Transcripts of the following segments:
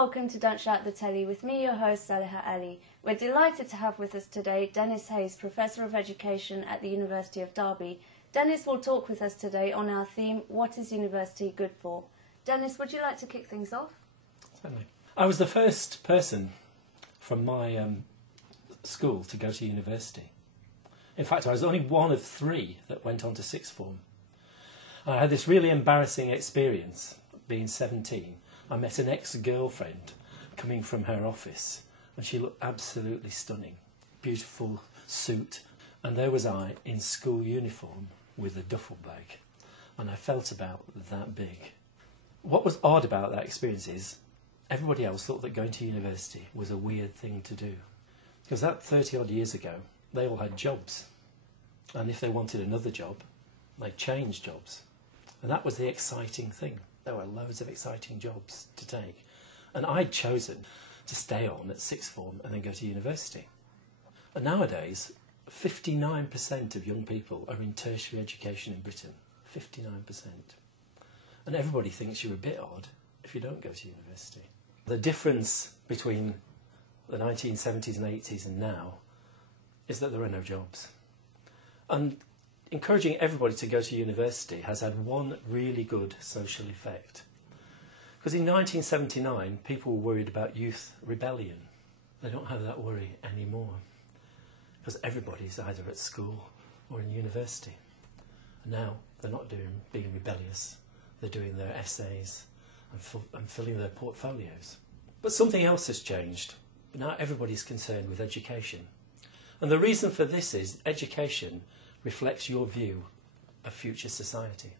welcome to Don't Shout at the Telly with me, your host, Saliha Ali. We're delighted to have with us today Dennis Hayes, Professor of Education at the University of Derby. Dennis will talk with us today on our theme, What is University Good For? Dennis, would you like to kick things off? Certainly. I was the first person from my school to go to university. In fact, I was only one of three that went on to sixth form. I had this really embarrassing experience, being 17. I met an ex-girlfriend coming from her office, and she looked absolutely stunning. Beautiful suit, and there was I in school uniform with a duffel bag, and I felt about that big. What was odd about that experience is everybody else thought that going to university was a weird thing to do. Because that 30-odd years ago, they all had jobs. And if they wanted another job, they changed jobs. And that was the exciting thing. There were loads of exciting jobs to take. And I'd chosen to stay on at sixth form and then go to university. And nowadays, 59% of young people are in tertiary education in Britain. 59%. And everybody thinks you're a bit odd if you don't go to university. The difference between the 1970s and 80s and now is that there are no jobs. And encouraging everybody to go to university has had one really good social effect. Because in 1979, people were worried about youth rebellion. They don't have that worry anymore. Because everybody's either at school or in university. And now they're not being rebellious. They're doing their essays and filling their portfolios. But something else has changed. Now everybody's concerned with education. And the reason for this is education reflects your view of future society.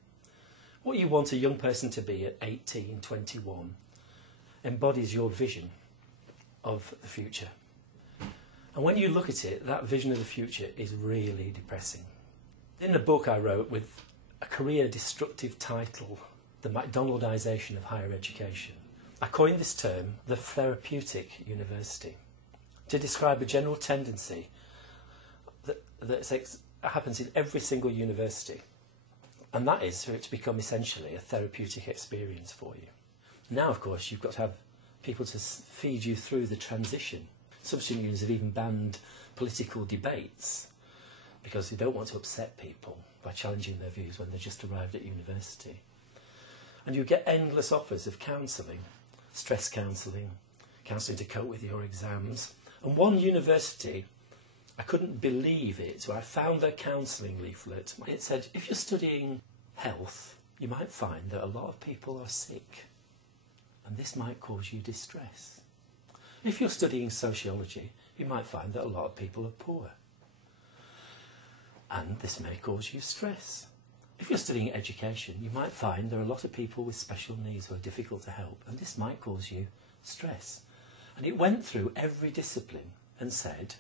What you want a young person to be at 18, 21 embodies your vision of the future. And when you look at it, that vision of the future is really depressing. In a book I wrote with a career-destructive title, The Mcdonaldization of Higher Education, I coined this term the Therapeutic University to describe a general tendency that happens in every single university, and that is for it to become essentially a therapeutic experience for you. Now, of course, you've got to have people to feed you through the transition. Some student unions have even banned political debates because they don't want to upset people by challenging their views when they've just arrived at university. And you get endless offers of counselling, stress counselling, counselling to cope with your exams. And one university, I couldn't believe it, so I found their counselling leaflet. It said, if you're studying health, you might find that a lot of people are sick, and this might cause you distress. If you're studying sociology, you might find that a lot of people are poor, and this may cause you stress. If you're studying education, you might find there are a lot of people with special needs who are difficult to help, and this might cause you stress. And it went through every discipline and said,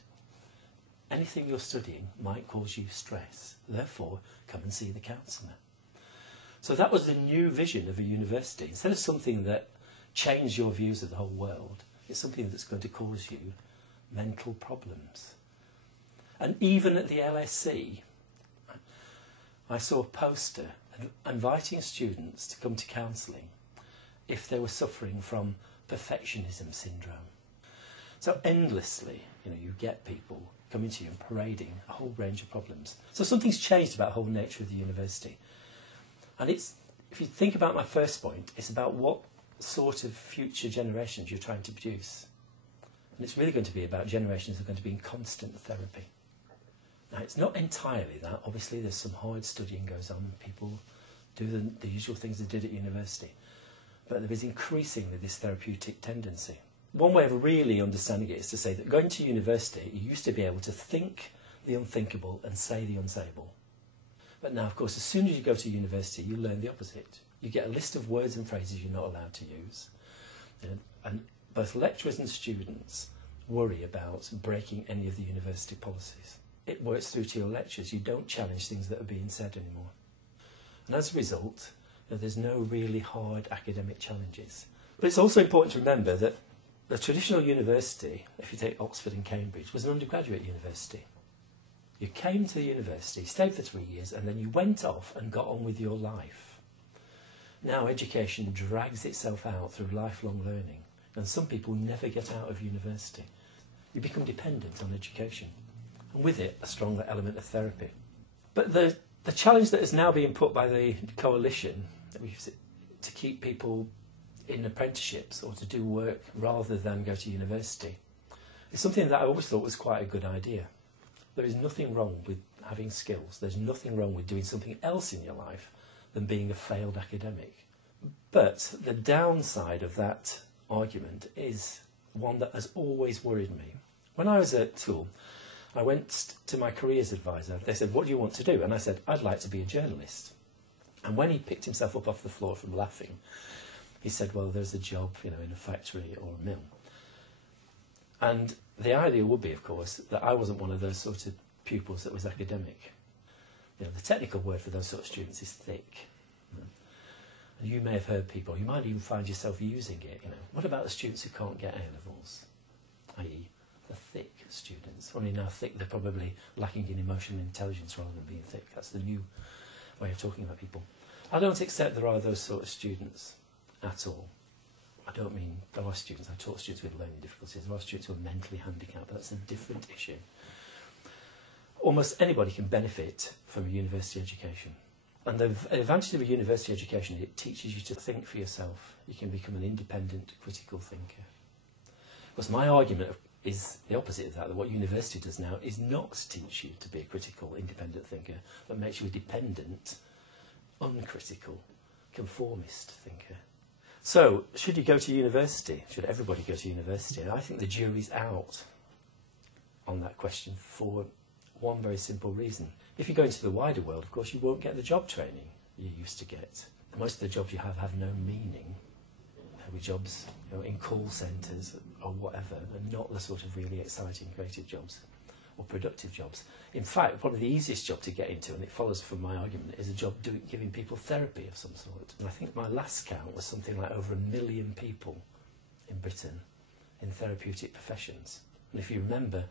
anything you're studying might cause you stress, therefore come and see the counsellor. So that was the new vision of a university. Instead of something that changed your views of the whole world, it's something that's going to cause you mental problems. And even at the LSE, I saw a poster inviting students to come to counselling if they were suffering from perfectionism syndrome. So endlessly, you get people coming to you and parading a whole range of problems. So something's changed about the whole nature of the university. And if you think about my first point, it's about what sort of future generations you're trying to produce. And it's really going to be about generations that are going to be in constant therapy. Now, it's not entirely that. Obviously, there's some hard studying goes on. People do the usual things they did at university. But there is increasingly this therapeutic tendency. One way of really understanding it is to say that going to university, you used to be able to think the unthinkable and say the unsayable. But now, of course, as soon as you go to university, you learn the opposite. You get a list of words and phrases you're not allowed to use. And both lecturers and students worry about breaking any of the university policies. It works through to your lectures. You don't challenge things that are being said anymore. And as a result, there's no really hard academic challenges. But it's also important to remember that the traditional university, if you take Oxford and Cambridge, was an undergraduate university. You came to the university, stayed for 3 years, and then you went off and got on with your life. Now education drags itself out through lifelong learning. And some people never get out of university. You become dependent on education, and with it, a stronger element of therapy. But the challenge that is now being put by the coalition to keep people in apprenticeships or to do work rather than go to university is something that I always thought was quite a good idea. There is nothing wrong with having skills. There's nothing wrong with doing something else in your life than being a failed academic. But the downside of that argument is one that has always worried me. When I was at school, I went to my careers advisor. They said, "What do you want to do?" And I said, "I'd like to be a journalist." And when he picked himself up off the floor from laughing, he said, "Well, there's a job, in a factory or a mill." And the idea would be, of course, that I wasn't one of those sort of pupils that was academic. The technical word for those sort of students is thick. And you may have heard people, you might even find yourself using it, What about the students who can't get A-levels? I.e., the thick students. Only now thick, they're probably lacking in emotional intelligence rather than being thick. That's the new way of talking about people. I don't accept there are those sort of students at all. I don't mean there are students. I taught students with learning difficulties. There are students who are mentally handicapped, but that's a different issue. Almost anybody can benefit from a university education. And the advantage of a university education is it teaches you to think for yourself. You can become an independent, critical thinker. Because my argument is the opposite of that what university does now is not teach you to be a critical, independent thinker, but makes you a dependent, uncritical, conformist thinker. So, should you go to university? Should everybody go to university? And I think the jury's out on that question for one very simple reason. If you go into the wider world, of course, you won't get the job training you used to get. Most of the jobs you have no meaning. There were jobs in call centres or whatever, and not the sort of really exciting, creative jobs or productive jobs. In fact, probably the easiest job to get into, and it follows from my argument, is a job giving people therapy of some sort. And I think my last count was something like over 1 million people in Britain in therapeutic professions. And if you remember,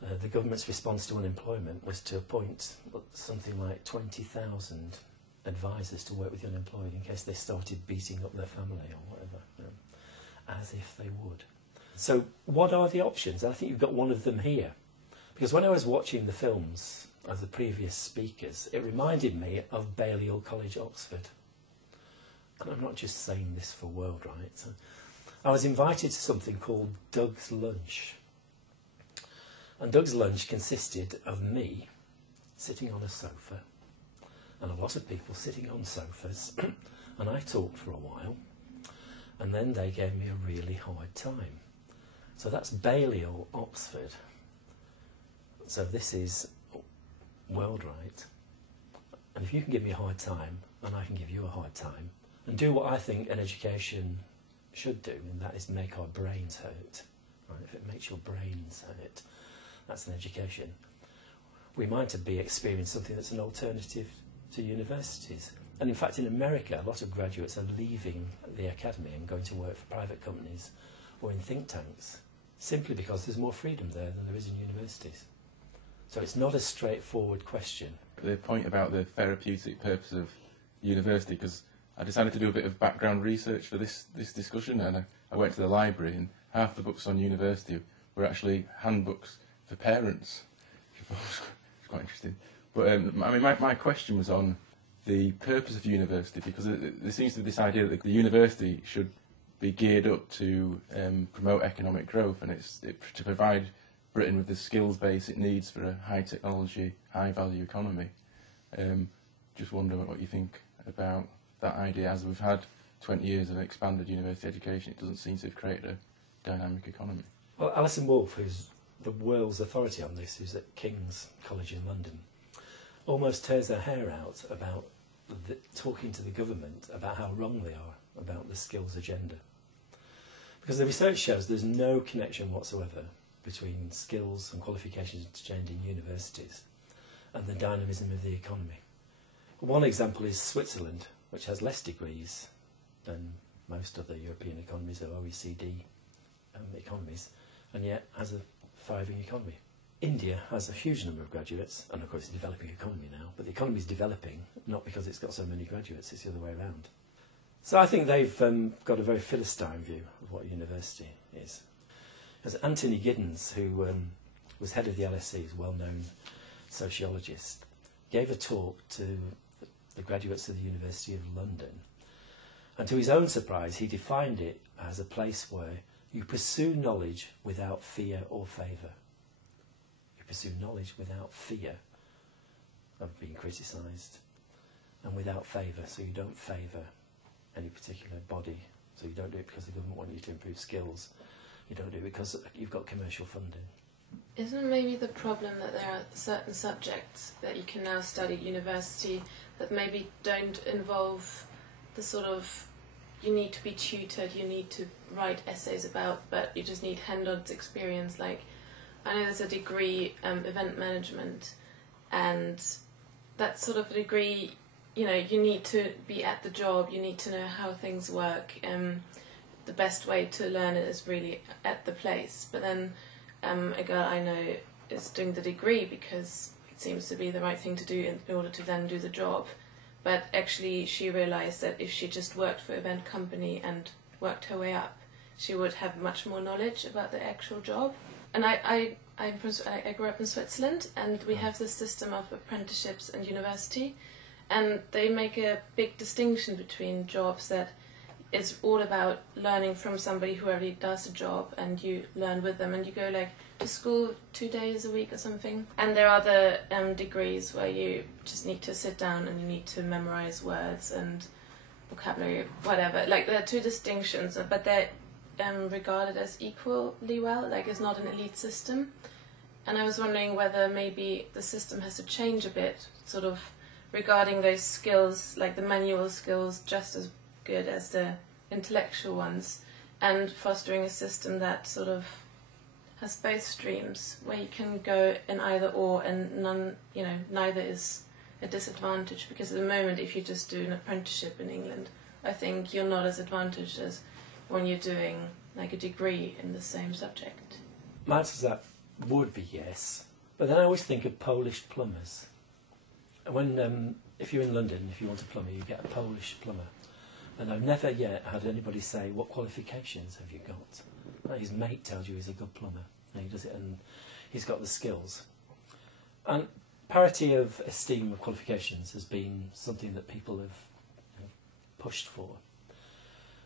the government's response to unemployment was to appoint something like 20,000 advisors to work with the unemployed in case they started beating up their family or whatever, as if they would. So what are the options? I think you've got one of them here. Because when I was watching the films of the previous speakers, it reminded me of Balliol College, Oxford. And I'm not just saying this for World Right. I was invited to something called Doug's Lunch. And Doug's Lunch consisted of me sitting on a sofa and a lot of people sitting on sofas and I talked for a while and then they gave me a really hard time. So that's Balliol, Oxford. So this is World Right. And if you can give me a hard time and I can give you a hard time and do what I think an education should do, and that is make our brains hurt. Right? If it makes your brains hurt, that's an education. We might be experiencing something that's an alternative to universities. And in fact, in America, a lot of graduates are leaving the academy and going to work for private companies or in think tanks, simply because there's more freedom there than there is in universities. So it's not a straightforward question. The point about the therapeutic purpose of university, because I decided to do a bit of background research for this discussion, and I went to the library, and half the books on university were actually handbooks for parents. It's quite interesting. But I mean, my question was on the purpose of university, because there seems to be this idea that the university should be geared up to promote economic growth, and it's to provide Britain with the skills base it needs for a high technology, high value economy. Just wonder what you think about that idea. As we've had 20 years of expanded university education, it doesn't seem to have created a dynamic economy. Well, Alison Wolfe, who's the world's authority on this, who's at King's College in London, almost tears her hair out about talking to the government about how wrong they are about the skills agenda. Because the research shows there's no connection whatsoever between skills and qualifications attained in universities and the dynamism of the economy. One example is Switzerland, which has less degrees than most other European economies or OECD economies, and yet has a thriving economy. India has a huge number of graduates, and of course it's a developing economy now, but the economy is developing not because it's got so many graduates, it's the other way around. So I think they've got a very Philistine view of what university is. As Anthony Giddens, who was head of the LSE, is a well-known sociologist, gave a talk to the graduates of the University of London, and to his own surprise he defined it as a place where you pursue knowledge without fear or favour. You pursue knowledge without fear of being criticised, and without favour, so you don't favour any particular body. So you don't do it because the government want you to improve skills. You don't do it because you've got commercial funding. Isn't maybe the problem that there are certain subjects that you can now study at university that maybe don't involve the sort of, you need to be tutored, you need to write essays about, but you just need hand-on experience. Like, I know there's a degree, event management, and that sort of degree, you know, you need to be at the job, you need to know how things work. The best way to learn it is really at the place. But then a girl I know is doing the degree because it seems to be the right thing to do in order to then do the job. But actually she realised that if she just worked for an event company and worked her way up, she would have much more knowledge about the actual job. And I grew up in Switzerland, and we have this system of apprenticeships and university, and they make a big distinction between jobs that it's all about learning from somebody who already does a job, and you learn with them, and you go like to school 2 days a week or something. And there are the degrees where you just need to sit down and you need to memorize words and vocabulary, whatever. Like there are two distinctions, but they're regarded as equally well. Like it's not an elite system. And I was wondering whether maybe the system has to change a bit, sort of regarding those skills, like the manual skills, just as good as the intellectual ones, and fostering a system that sort of has both streams, where you can go in either or, and none, you know, neither is a disadvantage. Because at the moment, if you just do an apprenticeship in England, I think you're not as advantaged as when you're doing like a degree in the same subject. My answer to that would be yes, but then I always think of Polish plumbers. When if you're in London, if you want a plumber, you get a Polish plumber. And I've never yet had anybody say, what qualifications have you got? His mate tells you he's a good plumber, and he does it, and he's got the skills. And parity of esteem of qualifications has been something that people have pushed for.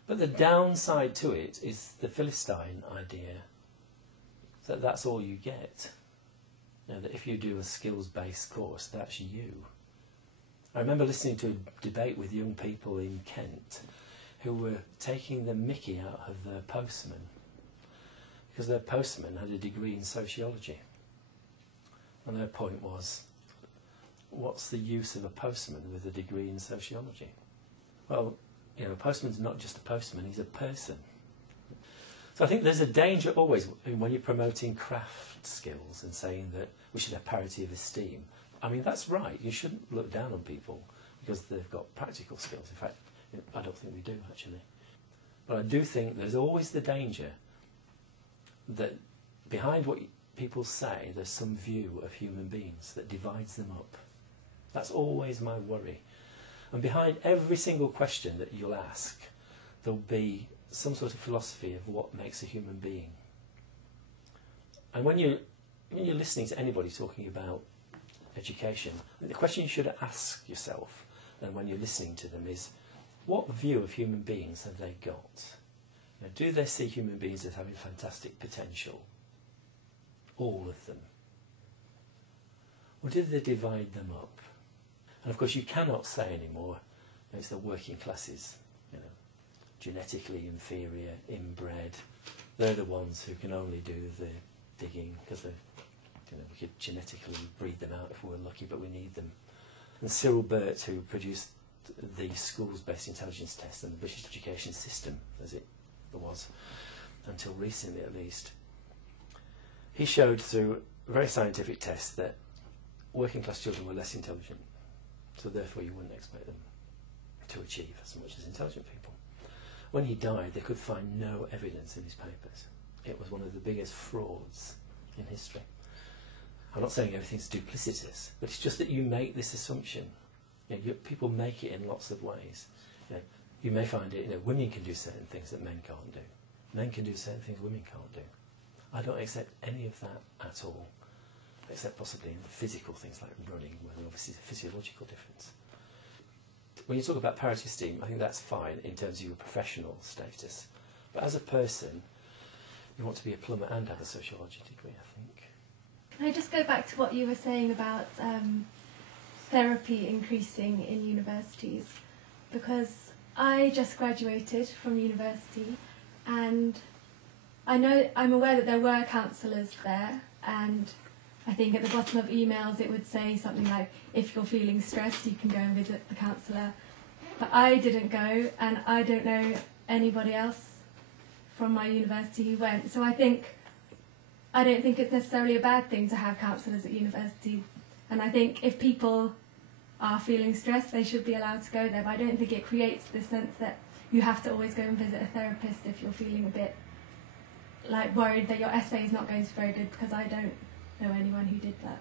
But the downside to it is the Philistine idea that that's all you get. You know, that if you do a skills-based course, that's you. I remember listening to a debate with young people in Kent who were taking the mickey out of their postman because their postman had a degree in sociology. And their point was, what's the use of a postman with a degree in sociology? Well, you know, a postman's not just a postman, he's a person. So I think there's a danger always when you're promoting craft skills and saying that we should have parity of esteem. I mean, that's right. You shouldn't look down on people because they've got practical skills. In fact, I don't think we do, actually. But I do think there's always the danger that behind what people say, there's some view of human beings that divides them up. That's always my worry. And behind every single question that you'll ask, there'll be some sort of philosophy of what makes a human being. And when you're listening to anybody talking about education, the question you should ask yourself, and when you're listening to them, is what view of human beings have they got? You know, do they see human beings as having fantastic potential? All of them. Or do they divide them up? And of course you cannot say anymore, it's the working classes, you know, genetically inferior, inbred. They're the ones who can only do the digging because they're, you know, we could genetically breed them out if we were lucky, but we need them. And Cyril Burt, who produced the schools-based intelligence test and the British education system, as it was until recently at least, he showed through a very scientific test that working class children were less intelligent, so therefore you wouldn't expect them to achieve as much as intelligent people. When he died, they could find no evidence in his papers. It was one of the biggest frauds in history. I'm not saying everything's duplicitous, but it's just that you make this assumption. You know, people make it in lots of ways. You know, you may find it, women can do certain things that men can't do. Men can do certain things women can't do. I don't accept any of that at all, except possibly in physical things like running, where there obviously is a physiological difference. When you talk about parity esteem, I think that's fine in terms of your professional status. But as a person, you want to be a plumber and have a sociology degree, I think. Can I just go back to what you were saying about therapy increasing in universities? Because I just graduated from university, and I'm aware that there were counsellors there, and I think at the bottom of emails it would say something like, if you're feeling stressed, you can go and visit the counsellor. But I didn't go, and I don't know anybody else from my university who went. So I don't think it's necessarily a bad thing to have counsellors at university. And I think if people are feeling stressed, they should be allowed to go there. But I don't think it creates this sense that you have to always go and visit a therapist if you're feeling a bit worried that your essay is not going to be very good, because I don't know anyone who did that.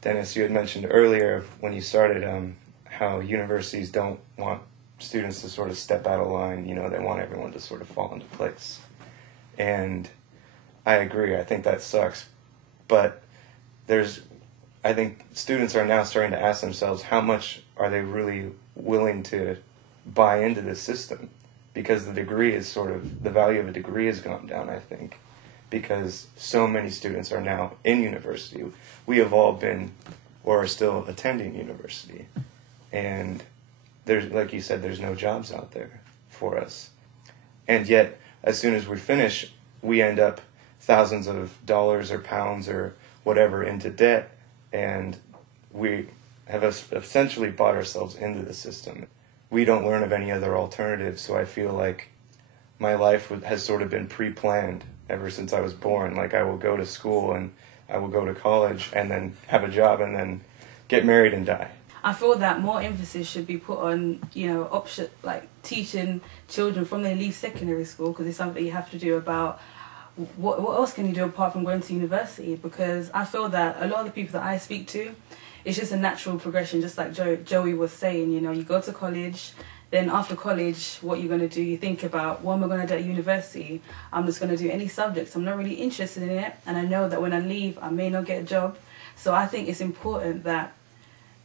Dennis, you had mentioned earlier when you started how universities don't want students to sort of step out of line. They want everyone to sort of fall into place. And I agree. I think that sucks. But I think students are now starting to ask themselves, how much are they really willing to buy into this system? Because the value of a degree has gone down, I think, because so many students are now in university. We have all been or are still attending university. And there's, like you said, there's no jobs out there for us. And yet, as soon as we finish, we end up thousands of dollars or pounds or whatever into debt, and we have essentially bought ourselves into the system. We don't learn of any other alternatives, so I feel like my life has sort of been pre-planned ever since I was born. Like, I will go to school and I will go to college and then have a job and then get married and die. I feel that more emphasis should be put on, option, like teaching children from they leave secondary school, because it's something you have to do about what else can you do apart from going to university. Because I feel that a lot of the people that I speak to, it's just a natural progression, just like Joey was saying, you go to college, then after college, what you're going to do, you think about, what am I going to do at university? I'm just going to do any subjects. I'm not really interested in it, and I know that when I leave, I may not get a job. So I think it's important that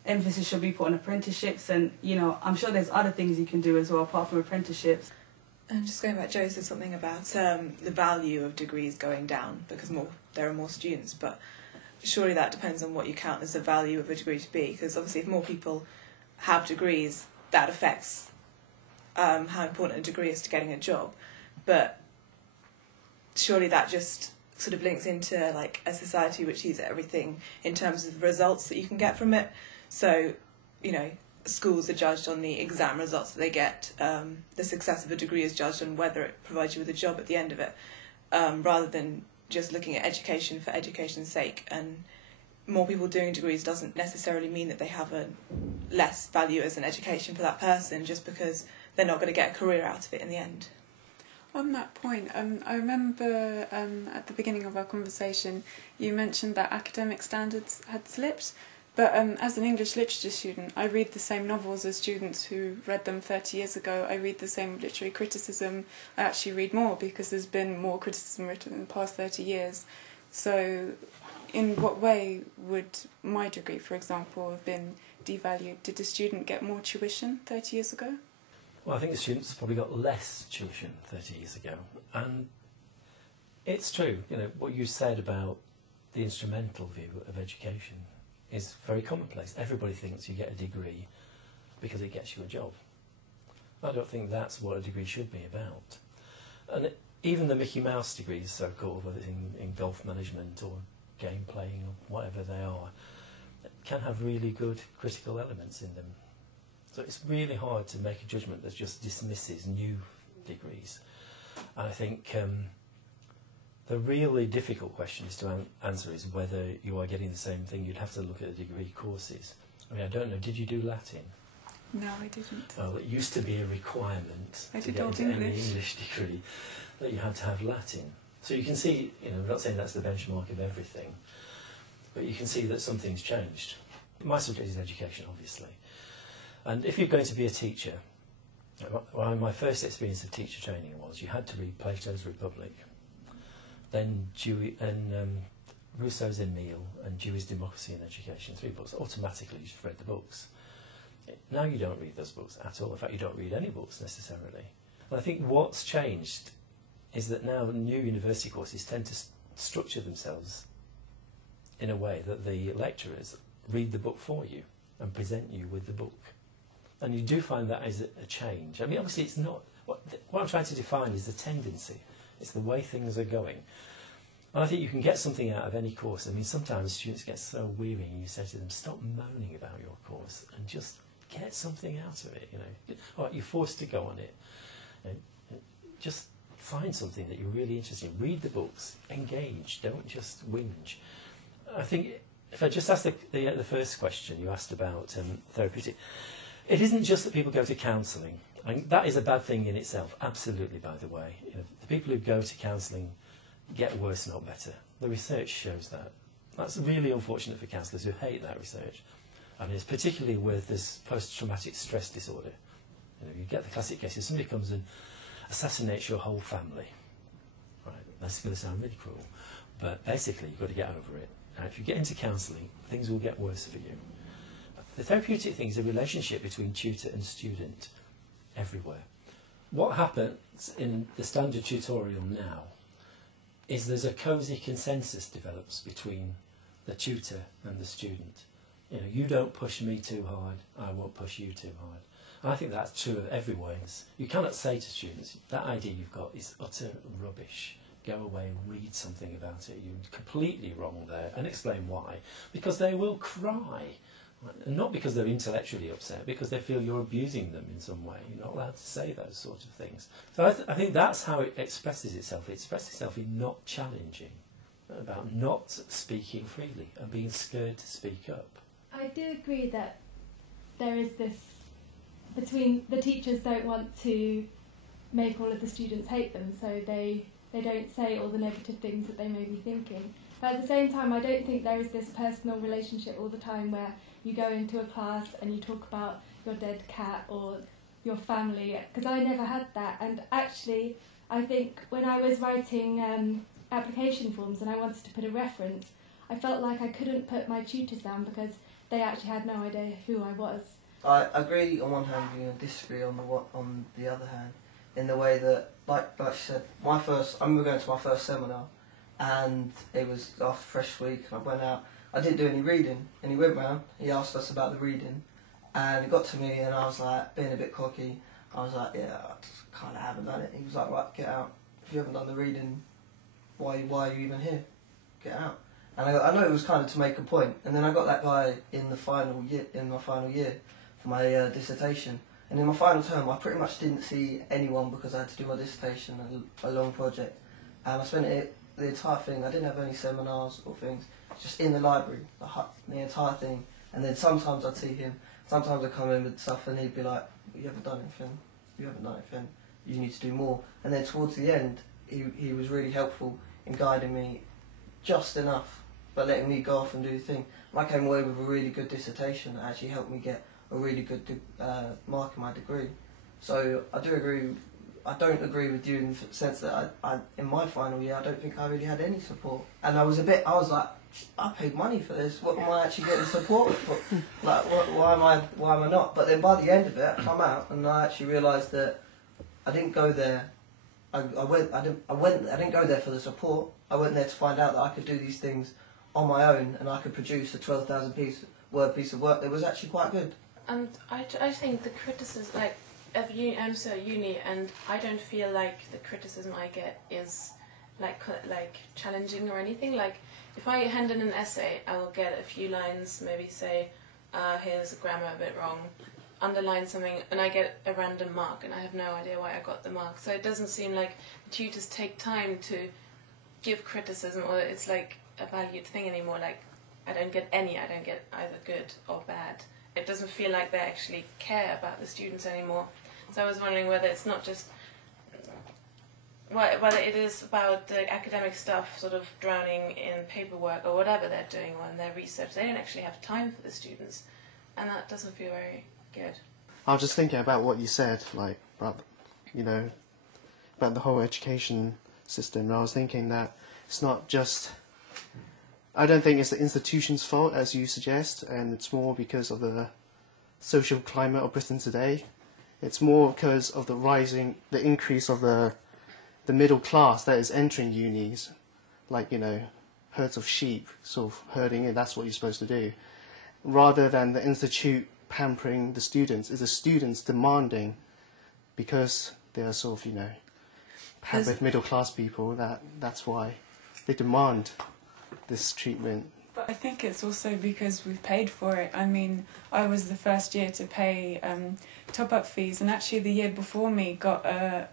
emphasis should be put on apprenticeships, and I'm sure there's other things you can do as well apart from apprenticeships. And just going back, Joe said something about the value of degrees going down because there are more students, but surely that depends on what you count as the value of a degree to be, because obviously if more people have degrees, that affects how important a degree is to getting a job. But surely that just sort of links into like a society which sees everything in terms of results that you can get from it. So, schools are judged on the exam results that they get. The success of a degree is judged on whether it provides you with a job at the end of it, rather than just looking at education for education's sake. And more people doing degrees doesn't necessarily mean that they have a less value as an education for that person, just because they're not going to get a career out of it in the end. On that point, I remember at the beginning of our conversation you mentioned that academic standards had slipped. But as an English literature student, I read the same novels as students who read them 30 years ago. I read the same literary criticism. I actually read more because there's been more criticism written in the past 30 years. So in what way would my degree, for example, have been devalued? Did the student get more tuition 30 years ago? Well, I think the students probably got less tuition 30 years ago. And it's true, what you said about the instrumental view of education is very commonplace. Everybody thinks you get a degree because it gets you a job. I don't think that's what a degree should be about. And even the Mickey Mouse degrees, so-called, whether it's in golf management or game playing or whatever they are, can have really good critical elements in them. So it's really hard to make a judgment that just dismisses new degrees. And I think the really difficult question is to answer is whether you are getting the same thing. You'd have to look at the degree courses. I don't know, did you do Latin? No, I didn't. Well, it used to be a requirement I to did get Old into any English. English degree that you had to have Latin. So you can see, we're not saying that's the benchmark of everything, but you can see that something's changed. My subject is education, obviously. And if you're going to be a teacher, Well, my first experience of teacher training was you had to read Plato's Republic, then Rousseau's Emile and Dewey's Democracy and Education, 3 books. Automatically you just read the books. Now you don't read those books at all. In fact, you don't read any books necessarily. And I think what's changed is that now new university courses tend to structure themselves in a way that the lecturers read the book for you and present you with the book. And you do find that is a change. I mean, obviously it's not... What I'm trying to define is the tendency. It's the way things are going. And I think you can get something out of any course. I mean, sometimes students get so weary and you say to them, stop moaning about your course and just get something out of it, you know. All right, you're forced to go on it. And just find something that you're really interested in. Read the books. Engage. Don't just whinge. I think if I just ask the first question you asked about therapeutic, it isn't just that people go to counselling. I mean, that is a bad thing in itself, absolutely, by the way. You know, the people who go to counselling get worse, not better. The research shows that. That's really unfortunate for counsellors who hate that research. And it's particularly with this post-traumatic stress disorder. You know, you get the classic cases, somebody comes and assassinates your whole family. Right, that's going to sound really cruel, but basically you've got to get over it. And if you get into counselling, things will get worse for you. The therapeutic thing is a relationship between tutor and student everywhere. What happens in the standard tutorial now is there's a cosy consensus develops between the tutor and the student. You know, you don't push me too hard, I won't push you too hard. And I think that's true of everywhere. You cannot say to students, that idea you've got is utter rubbish. Go away and read something about it. You're completely wrong there, and explain why. Because they will cry. And not because they're intellectually upset, because they feel you're abusing them in some way. You're not allowed to say those sort of things. So I think that's how it expresses itself. It expresses itself in not challenging, about not speaking freely and being scared to speak up. I do agree that there is this between the teachers don't want to make all of the students hate them, so they don't say all the negative things that they may be thinking. But at the same time, I don't think there is this personal relationship all the time where you go into a class and you talk about your dead cat or your family, because I never had that. And actually, I think when I was writing application forms and I wanted to put a reference, I felt like I couldn't put my tutors down because they actually had no idea who I was. I agree on one hand, you know, disagree on the other hand, in the way that, like you said, I remember going to my first seminar, and it was after Fresh Week, and I went out. I didn't do any reading, and he went round, he asked us about the reading, and it got to me, and I was like, being a bit cocky, I was like, yeah, I just kind of haven't done it. He was like, right, get out. If you haven't done the reading, why are you even here? Get out. And I know it was kind of to make a point, and then I got that guy in my final year for my dissertation, and in my final term I pretty much didn't see anyone because I had to do my dissertation, a long project, and I spent the entire thing, I didn't have any seminars or things, just in the library, the entire thing. And then sometimes I'd see him, sometimes I'd come in with stuff and he'd be like, you haven't done anything, you need to do more. And then towards the end, he was really helpful in guiding me just enough, but letting me go off and do the thing. And I came away with a really good dissertation that actually helped me get a really good mark in my degree. So I do agree. I don't agree with you in the sense that I in my final year, I don't think I really had any support. And I was like, I paid money for this. What am I actually getting support for? Like, why am I not? But then by the end of it, I come out and I actually realised that I didn't go there. I didn't go there for the support. I went there to find out that I could do these things on my own and I could produce a 12,000 word piece of work that was actually quite good. And I think the criticism, like, I'm still at uni, and I don't feel like the criticism I get is like challenging or anything. Like, if I hand in an essay, I will get a few lines, maybe say, here's the grammar a bit wrong, underline something, and I get a random mark, and I have no idea why I got the mark. So it doesn't seem like tutors take time to give criticism, or it's like a valued thing anymore. Like, I don't get either good or bad. It doesn't feel like they actually care about the students anymore. So I was wondering whether it's not just, whether it is about the academic stuff sort of drowning in paperwork or whatever they're doing or in their research. They don't actually have time for the students, and that doesn't feel very good. I was just thinking about what you said, like about about the whole education system. And I was thinking that it's not just. I don't think it's the institution's fault, as you suggest, and it's more because of the social climate of Britain today. It's more because of the increase of the middle class that is entering unis, like, herds of sheep sort of herding in, that's what you're supposed to do. Rather than the institute pampering the students, it's the students demanding, because they are sort of, pampered middle class people, that's why they demand this treatment. But I think it's also because we've paid for it. I mean, I was the first year to pay top-up fees, and actually the year before me got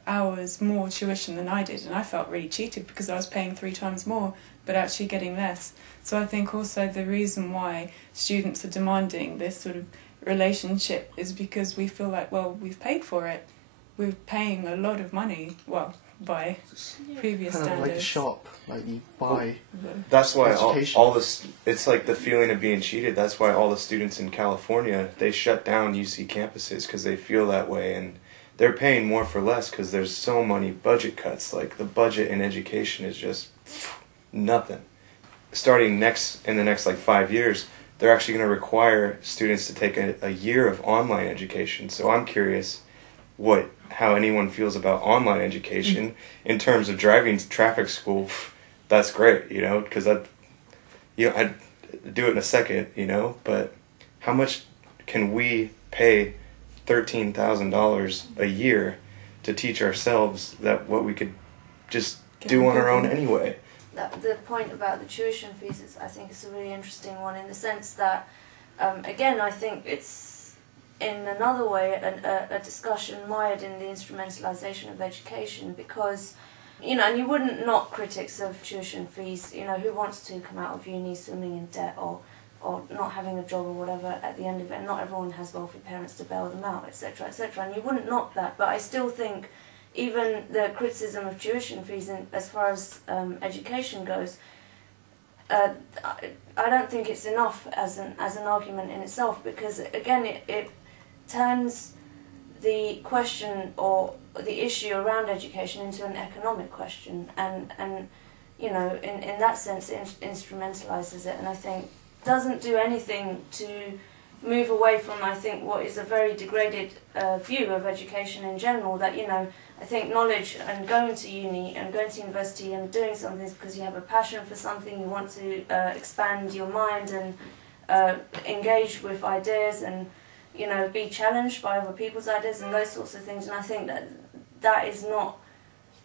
hours more tuition than I did, and I felt really cheated because I was paying 3 times more, but actually getting less. So I think also the reason why students are demanding this sort of relationship is because we feel like, well, we've paid for it. We're paying a lot of money, well, by previous kind standards. Of like a shop, like you buy. That's why education. all this, it's like the feeling of being cheated. That's why all the students in California, they shut down UC campuses because they feel that way, and they're paying more for less because there's so many budget cuts. Like the budget in education is just nothing. Starting in the next like 5 years, they're actually going to require students to take a year of online education. So I'm curious how anyone feels about online education in terms of driving to traffic school. That's great, because I'd do it in a second, but how much can we pay $13,000 a year to teach ourselves that what we could just do on our own anyway? The point about the tuition fees I think is a really interesting one, in the sense that, again, I think it's in another way a discussion mired in the instrumentalization of education, because, and you wouldn't knock critics of tuition fees, who wants to come out of uni swimming in debt or not having a job or whatever at the end of it, and not everyone has wealthy parents to bail them out, etc., etc., and you wouldn't knock that, but I still think even the criticism of tuition fees, as far as education goes, I don't think it's enough as an argument in itself, because again it turns the question or the issue around education into an economic question, and in that sense it instrumentalizes it, and I think doesn't do anything to move away from, I think, what is a very degraded view of education in general, that I think knowledge and going to uni and going to university and doing something is because you have a passion for something, you want to expand your mind and engage with ideas and be challenged by other people's ideas and those sorts of things. And I think that is not,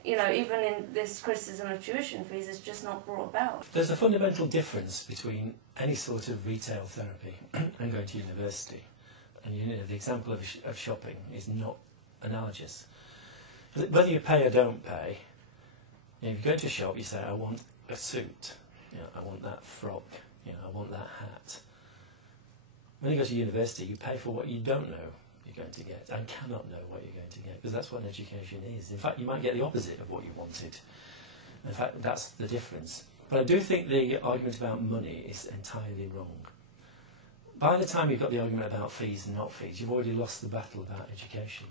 even in this criticism of tuition fees, it's just not brought about. There's a fundamental difference between any sort of retail therapy and going to university. And the example of shopping is not analogous. Whether you pay or don't pay, if you go to a shop, you say, I want a suit, I want that frock, I want that hat. When you go to university, you pay for what you don't know you're going to get and cannot know what you're going to get, because that's what education is. In fact, you might get the opposite of what you wanted. In fact, that's the difference. But I do think the argument about money is entirely wrong. By the time you've got the argument about fees and not fees, you've already lost the battle about education.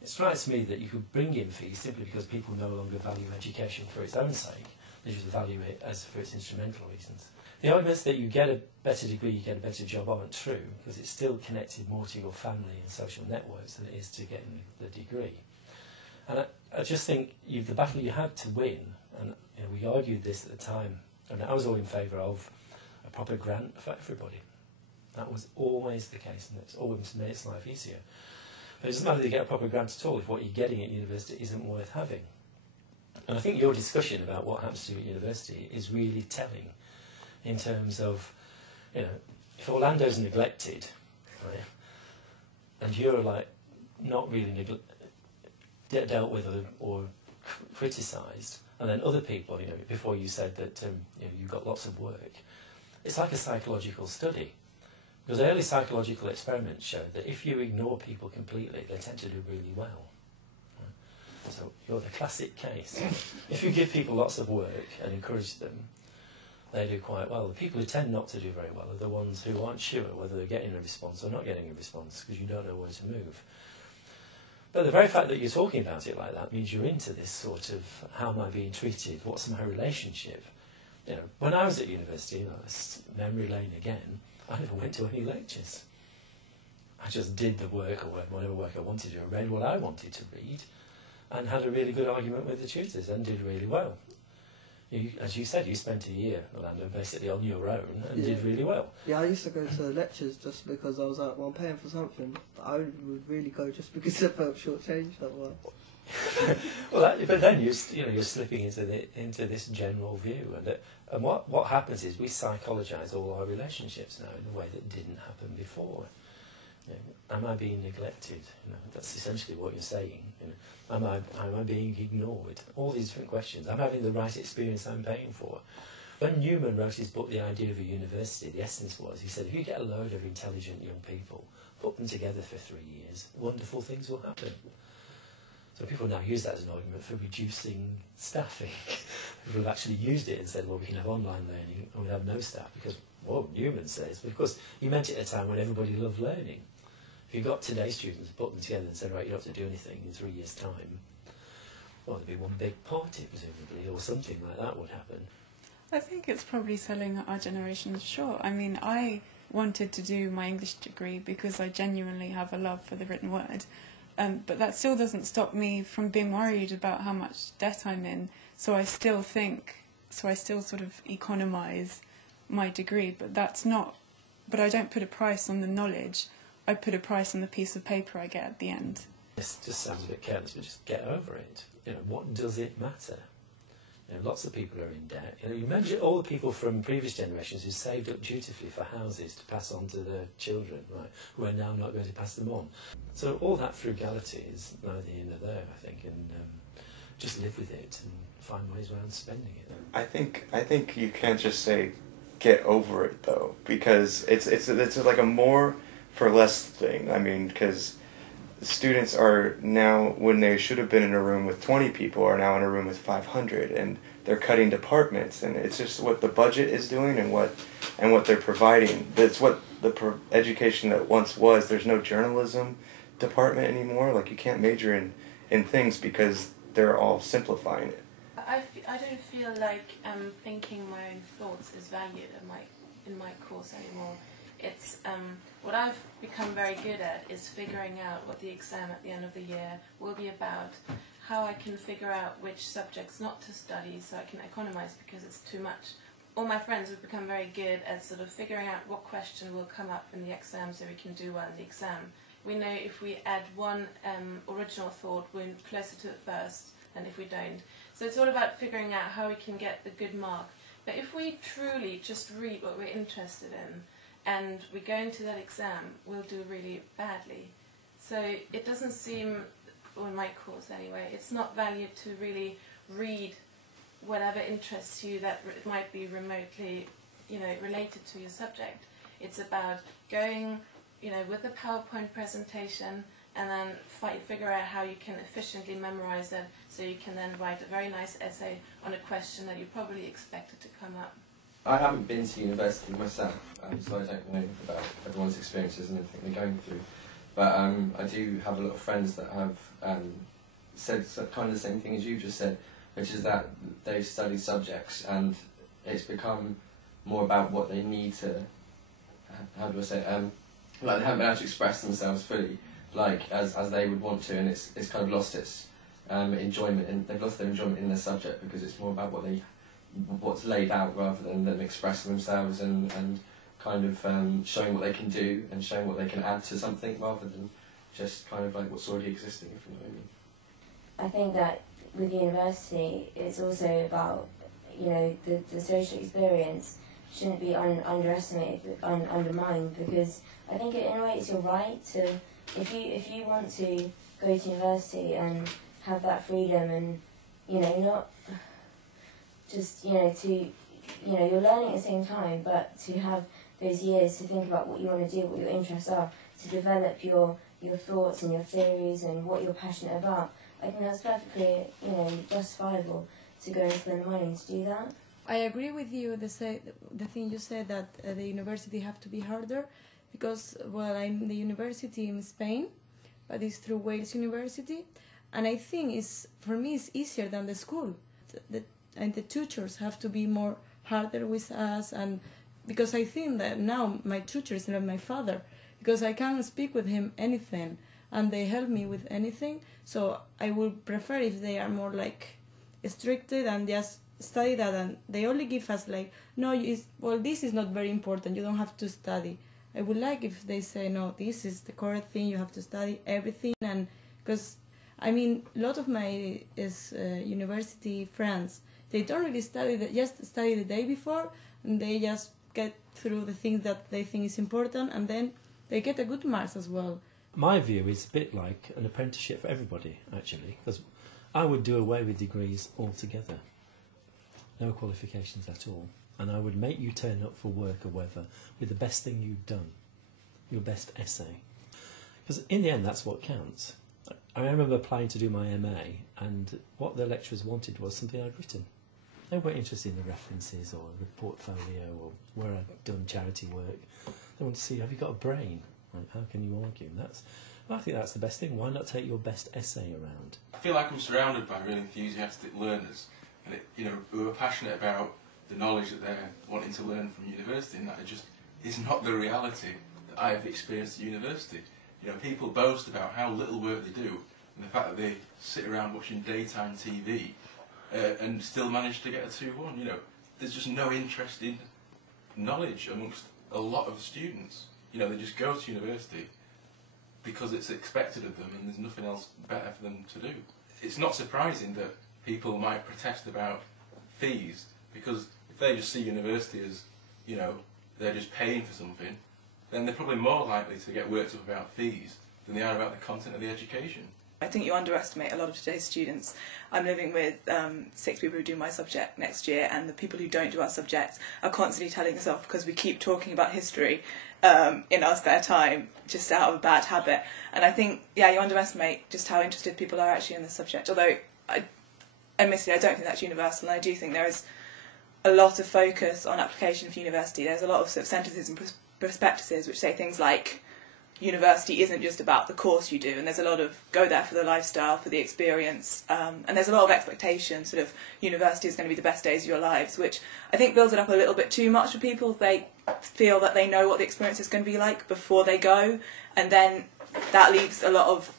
It strikes me that you could bring in fees simply because people no longer value education for its own sake. They just value it as for its instrumental reasons. The arguments that you get a better degree, you get a better job aren't true, because it's still connected more to your family and social networks than it is to getting the degree. And I just think the battle you had to win, and we argued this at the time, and I was all in favour of a proper grant for everybody. That was always the case, and it's always made its life easier. But it doesn't matter if you get a proper grant at all if what you're getting at university isn't worth having. And I think your discussion about what happens to you at university is really telling, in terms of, if Orlando's neglected, right, and you're like not really dealt with or criticised, and then other people, before you said that you got lots of work, it's like a psychological study. Because early psychological experiments show that if you ignore people completely, they tend to do really well. So you're the classic case. If you give people lots of work and encourage them, they do quite well. The people who tend not to do very well are the ones who aren't sure whether they're getting a response or not getting a response, because you don't know where to move. But the very fact that you're talking about it like that means you're into this sort of, how am I being treated? What's my relationship? You know, when I was at university, you know, it's memory lane again, I never went to any lectures. I just did the work, or whatever work I wanted to do, read what I wanted to read, and had a really good argument with the tutors and did really well. As you said, you spent a year, Orlando, basically on your own and did really well. Yeah, I used to go to lectures just because I was like, well, I'm paying for something. But I would really go just because I felt shortchanged that way. Well, but then you're slipping into this general view, and what happens is we psychologise all our relationships now in a way that didn't happen before. You know, am I being neglected? You know, that's essentially what you're saying. You know, am I being ignored? All these different questions. I'm having the right experience I'm paying for. When Newman wrote his book, The Idea of a University, the essence was, he said, if you get a load of intelligent young people, put them together for 3 years, wonderful things will happen. So people now use that as an argument for reducing staffing. People have actually used it and said, well, we can have online learning and we have no staff, because, well, Newman says, because he meant it at a time when everybody loved learning. If you got today's students, put them together and said, right, you don't have to do anything in 3 years' time, well, there'd be one big party, presumably, or something like that would happen. I think it's probably selling our generation short. I mean, I wanted to do my English degree because I genuinely have a love for the written word. But that still doesn't stop me from being worried about how much debt I'm in. So I still sort of economise my degree, but I don't put a price on the knowledge. I put a price on the piece of paper I get at the end. This just sounds a bit careless, but just get over it. You know, what does it matter? You know, lots of people are in debt. You know, you mention all the people from previous generations who saved up dutifully for houses to pass on to their children, right, who are now not going to pass them on. So all that frugality is neither here nor there, I think, and just live with it and find ways around spending it. I think you can't just say get over it though, because it's like a more for less thing. I mean, because students are now, when they should have been in a room with 20 people, are now in a room with 500, and they're cutting departments, and it's just what the budget is doing and what they're providing. That's what the education that once was. There's no journalism department anymore. Like, you can't major in things because they're all simplifying it. I don't feel like thinking my own thoughts is valued in my course anymore. It's what I've become very good at is figuring out what the exam at the end of the year will be about, how I can figure out which subjects not to study so I can economise because it's too much. All my friends have become very good at sort of figuring out what question will come up in the exam so we can do well in the exam. We know if we add one original thought, we're closer to it first than if we don't. So it's all about figuring out how we can get the good mark. But if we truly just read what we're interested in, and we go into that exam, we'll do really badly. So it doesn't seem, or in my course anyway, it's not valued to really read whatever interests you that might be remotely, related to your subject. It's about going, with a PowerPoint presentation and then figure out how you can efficiently memorize it so you can then write a very nice essay on a question that you probably expected to come up. I haven't been to university myself, so I don't know about everyone's experiences and everything they're going through. But I do have a lot of friends that have said kind of the same thing as you just said, which is that they've studied subjects and it's become more about what they need to, how do I say it, like they haven't been able to express themselves fully, like as they would want to, and it's kind of lost its enjoyment, and they've lost their enjoyment in their subject because it's more about what's laid out rather than them expressing themselves and kind of showing what they can do and showing what they can add to something rather than just kind of like what's already existing, if you know what I mean. I think that with university, it's also about, the social experience shouldn't be underestimated, undermined, because I think in a way it's your right to, if you want to go to university and have that freedom and, not just, you're learning at the same time, but to have those years to think about what you want to do, what your interests are, to develop your thoughts and your theories and what you're passionate about. I think that's perfectly, justifiable to go and spend the money to do that. I agree with you. The thing you said that the university have to be harder, because well, I'm in the university in Spain, but it's through Wales University, and I think for me it's easier than the school. And the tutors have to be more harder with us, and because I think that now my tutor is not my father, because I can't speak with him anything, and they help me with anything. So I would prefer if they are more like restricted and just study that, and they only give us like, no, this is not very important, you don't have to study. I would like if they say, no, this is the correct thing, you have to study everything. And because I mean, a lot of my university friends, they don't really study, just study the day before, and they just get through the things that they think is important, and then they get a good marks as well. My view is a bit like an apprenticeship for everybody, actually, because I would do away with degrees altogether. No qualifications at all. And I would make you turn up for work or whatever with the best thing you've done, your best essay. Because in the end, that's what counts. I remember applying to do my MA, and what the lecturers wanted was something I'd written. They weren't interested in the references or the portfolio or where I'd done charity work. They want to see, have you got a brain? Like, how can you argue? I think that's the best thing. Why not take your best essay around? I feel like I'm surrounded by really enthusiastic learners, and who are passionate about the knowledge that they're wanting to learn from university, and that it just is not the reality that I have experienced at university. People boast about how little work they do, and the fact that they sit around watching daytime TV and still manage to get a 2-1. There's just no interest in knowledge amongst a lot of students. They just go to university because it's expected of them, and there's nothing else better for them to do. It's not surprising that people might protest about fees, because if they just see university as, they're just paying for something, then they're probably more likely to get worked up about fees than they are about the content of the education. I think you underestimate a lot of today's students. I'm living with 6 people who do my subject next year, and the people who don't do our subject are constantly telling us off because we keep talking about history in our spare time, just out of a bad habit. And I think, you underestimate just how interested people are actually in the subject. Although, admittedly, I don't think that's universal, and I do think there is a lot of focus on application for university. There's a lot of sentences and prospectuses which say things like, university isn't just about the course you do, and there's a lot of go there for the lifestyle, for the experience, and there's a lot of expectation, sort of university is going to be the best days of your lives, which I think builds it up a little bit too much for people. They feel that they know what the experience is going to be like before they go, and then that leaves a lot of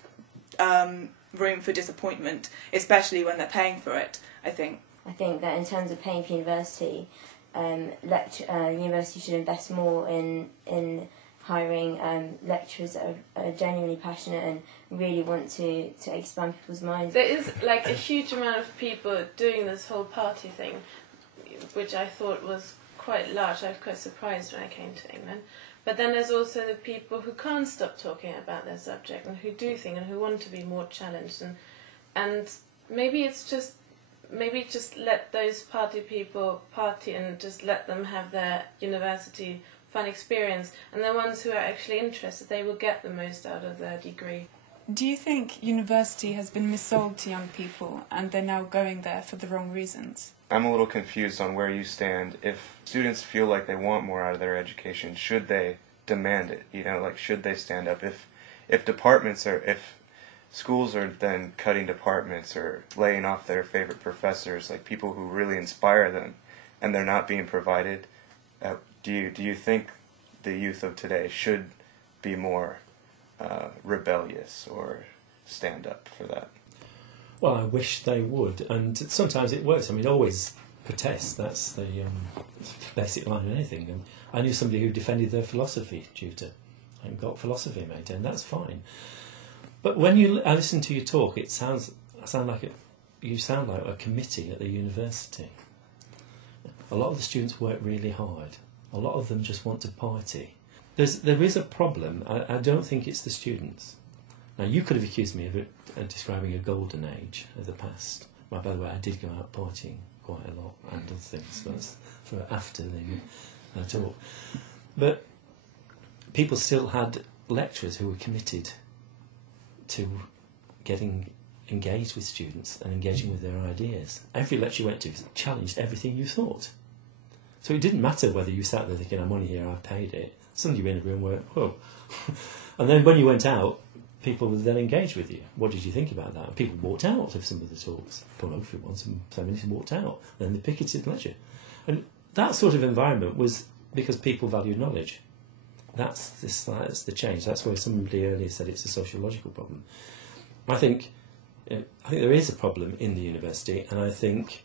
room for disappointment, especially when they're paying for it, I think. I think that in terms of paying for university, university should invest more in hiring lecturers that are genuinely passionate and really want to expand people's minds. There is like a huge amount of people doing this whole party thing, which I thought was quite large. I was quite surprised when I came to England. But then there's also the people who can't stop talking about their subject and who do think and who want to be more challenged. And maybe just let those party people party and just let them have their university fun experience, and the ones who are actually interested, they will get the most out of their degree. Do you think university has been missold to young people and they're now going there for the wrong reasons? I'm a little confused on where you stand. If students feel like they want more out of their education, should they demand it? Should they stand up? If schools are then cutting departments or laying off their favorite professors, like people who really inspire them, and they're not being provided, do you think the youth of today should be more rebellious or stand up for that? Well, I wish they would, and sometimes it works. I mean, always protest, that's the basic line of anything. And I knew somebody who defended their philosophy tutor and got philosophy made, and that's fine. But when I listen to you talk, you sound like a committee at the university. A lot of the students work really hard. A lot of them just want to party. There is a problem. I don't think it's the students. Now, you could have accused me of describing a golden age of the past. Well, by the way, I did go out partying quite a lot and other things. That's for after the talk. But people still had lecturers who were committed to getting engage with students and engaging with their ideas. Every lecture you went to challenged everything you thought. So it didn't matter whether you sat there thinking, I'm only here, I've paid it. Suddenly you were in a room where, whoa. And then when you went out, people would then engage with you. What did you think about that? And people walked out of some of the talks, pulled over for once, and so many walked out. Then they picketed lecture. And that sort of environment was because people valued knowledge. That's the change. That's where somebody earlier said it's a sociological problem. I think there is a problem in the university, and I think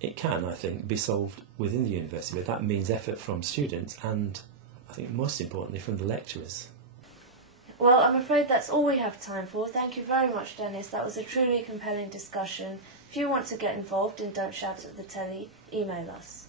it can, be solved within the university, but that means effort from students and, I think most importantly, from the lecturers. Well, I'm afraid that's all we have time for. Thank you very much, Dennis. That was a truly compelling discussion. If you want to get involved in Don't Shout at the Telly, email us.